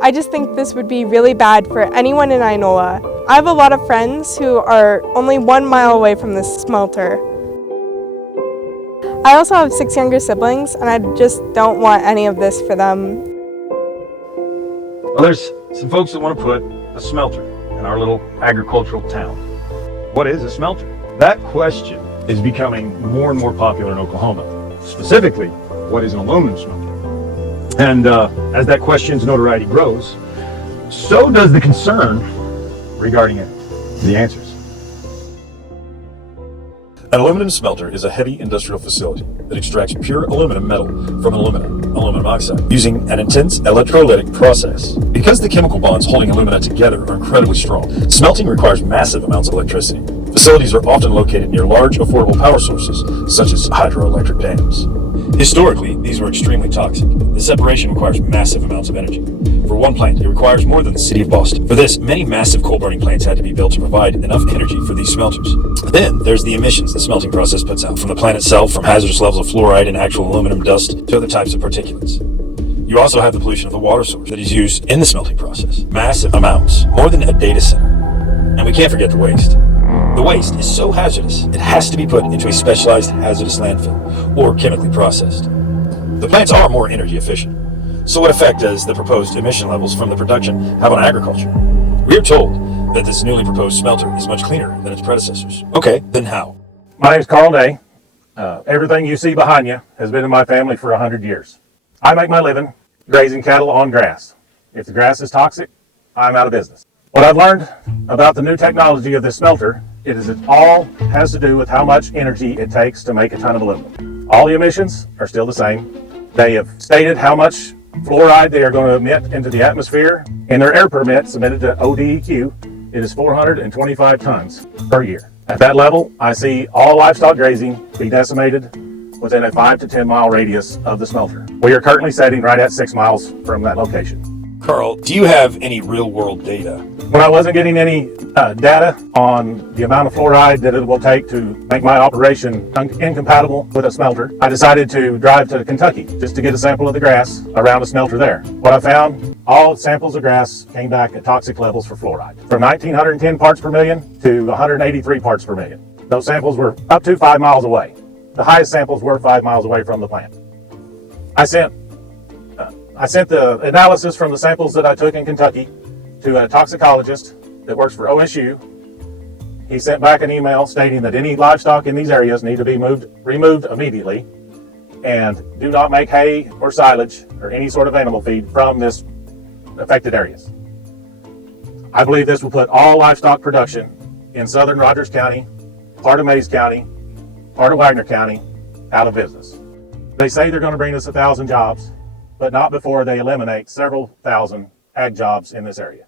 I just think this would be really bad for anyone in Inola. I have a lot of friends who are only 1 mile away from this smelter. I also have 6 younger siblings, and I just don't want any of this for them. Well, there's some folks that want to put a smelter in our little agricultural town. What is a smelter? That question is becoming more and more popular in Oklahoma. Specifically, what is an aluminum smelter? And as that question's notoriety grows, so does the concern regarding it, the answers. An aluminum smelter is a heavy industrial facility that extracts pure aluminum metal from aluminum oxide, using an intense electrolytic process. Because the chemical bonds holding alumina together are incredibly strong, smelting requires massive amounts of electricity. Facilities are often located near large, affordable power sources, such as hydroelectric dams. Historically, these were extremely toxic. The separation requires massive amounts of energy. For one plant, it requires more than the city of Boston. For this, many massive coal-burning plants had to be built to provide enough energy for these smelters. Then, there's the emissions the smelting process puts out, from the plant itself, from hazardous levels of fluoride and actual aluminum dust, to other types of particulates. You also have the pollution of the water source that is used in the smelting process. Massive amounts, more than a data center. And we can't forget the waste. The waste is so hazardous, it has to be put into a specialized hazardous landfill, or chemically processed. The plants are more energy efficient. So what effect does the proposed emission levels from the production have on agriculture? We are told that this newly proposed smelter is much cleaner than its predecessors. Okay, then how? My name's Carl Day. Everything you see behind you has been in my family for 100 years. I make my living grazing cattle on grass. If the grass is toxic, I'm out of business. What I've learned about the new technology of this smelter is it all has to do with how much energy it takes to make a ton of aluminum. All the emissions are still the same. They have stated how much fluoride they are going to emit into the atmosphere. In their air permit submitted to ODEQ, it is 425 tons per year. At that level, I see all livestock grazing be decimated within a 5 to 10 mile radius of the smelter. We are currently sitting right at 6 miles from that location. Carl, do you have any real-world data? When I wasn't getting any data on the amount of fluoride that it will take to make my operation incompatible with a smelter, I decided to drive to Kentucky just to get a sample of the grass around the smelter there. What I found, all samples of grass came back at toxic levels for fluoride, from 1,910 parts per million to 183 parts per million. Those samples were up to 5 miles away. The highest samples were 5 miles away from the plant. I sent the analysis from the samples that I took in Kentucky to a toxicologist that works for OSU. He sent back an email stating that any livestock in these areas need to be removed immediately, and do not make hay or silage or any sort of animal feed from this affected areas. I believe this will put all livestock production in southern Rogers County, part of Mays County, part of Wagner County out of business. They say they're going to bring us 1,000 jobs, but not before they eliminate several thousand ag jobs in this area.